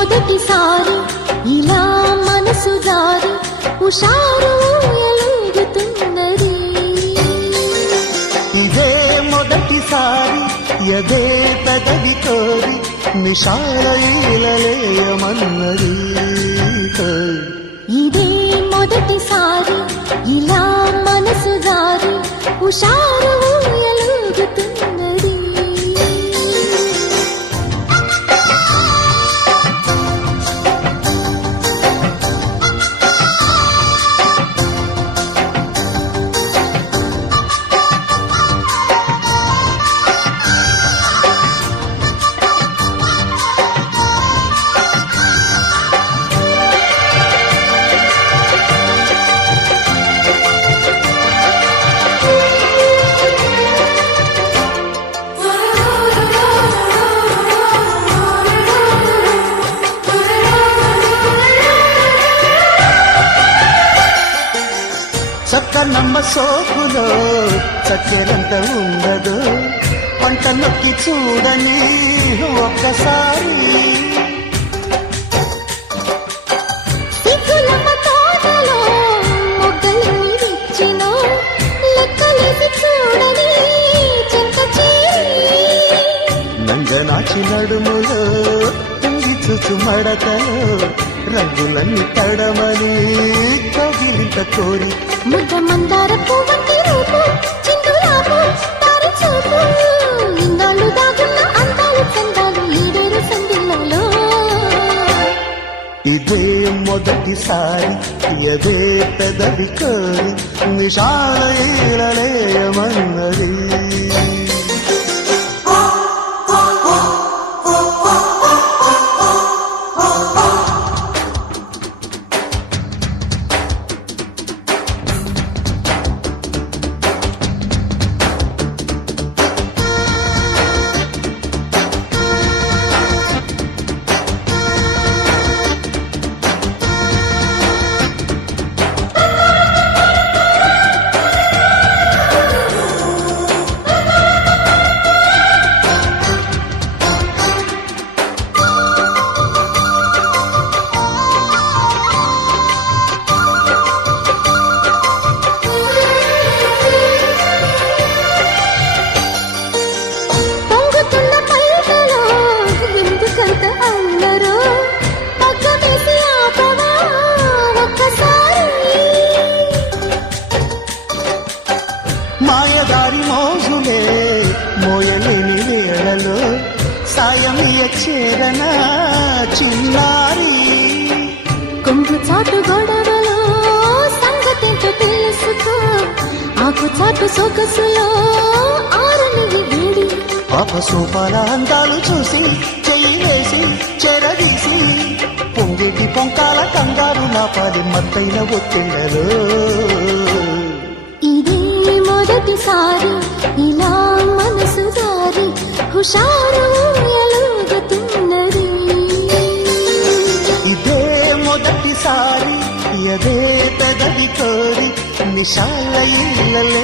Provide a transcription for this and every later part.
మొదటిసారి ఇలా మనసు జారి హుషారు ఎలుగుతున్నది. ఇదే మొదటిసారి ఎదే పెదవి కోరి నిశాలయమన్నది. ఇదే మొదటిసారి ఇలా మనసు జారి హుషారు ఎలుగుతున్నది. చక్కనమ్మ సోకులో చక్కెరంత ఉండదు, పంట నొక్కి చూడని ఒక్కసారి. నంగనాచి నడుములో తంగి చూచు మడతలో రంగులన్నీ తడమని కగిలింత కోరి ముద్ద మందార పువ్వంటి రూపు చిందులాపు తారి చూపు ఇన్నాళ్ళు దాగున్న అందాలు చందాలు ఈడేరు సందిళ్ళలో. ఇదే మొదటిసారి ఎదే పెదవి కోరి నిశాలయమన్నది. మాయదారి మోజులే మోయలేని వేళలో సాయమియ చేరన చిన్నారి. కొంగు చాటు గొడవలో సంగతింటో తెలుసుకో, ఆకు చాటు సొగసులో ఆరని వేడి. పాప సోపాల అందాలు చూసి చెయ్యి వేసి చెరదీసి పొంగేటి పొంకాల కంగారు నా పాది మత్తైన ఒత్తిళ్ళలో. మొదటిసారి ఇలా మనసు జారి హుషారు ఎలుగుతున్నది. ఇదే మొదటిసారి ఎదే పెదవి కోరి నిశాలయమన్నది.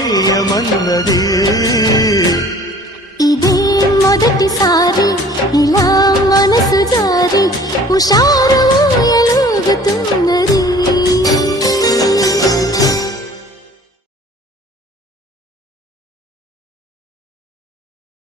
ఇదే మొదటిసారి ఇలా మనసు జారి హుషారు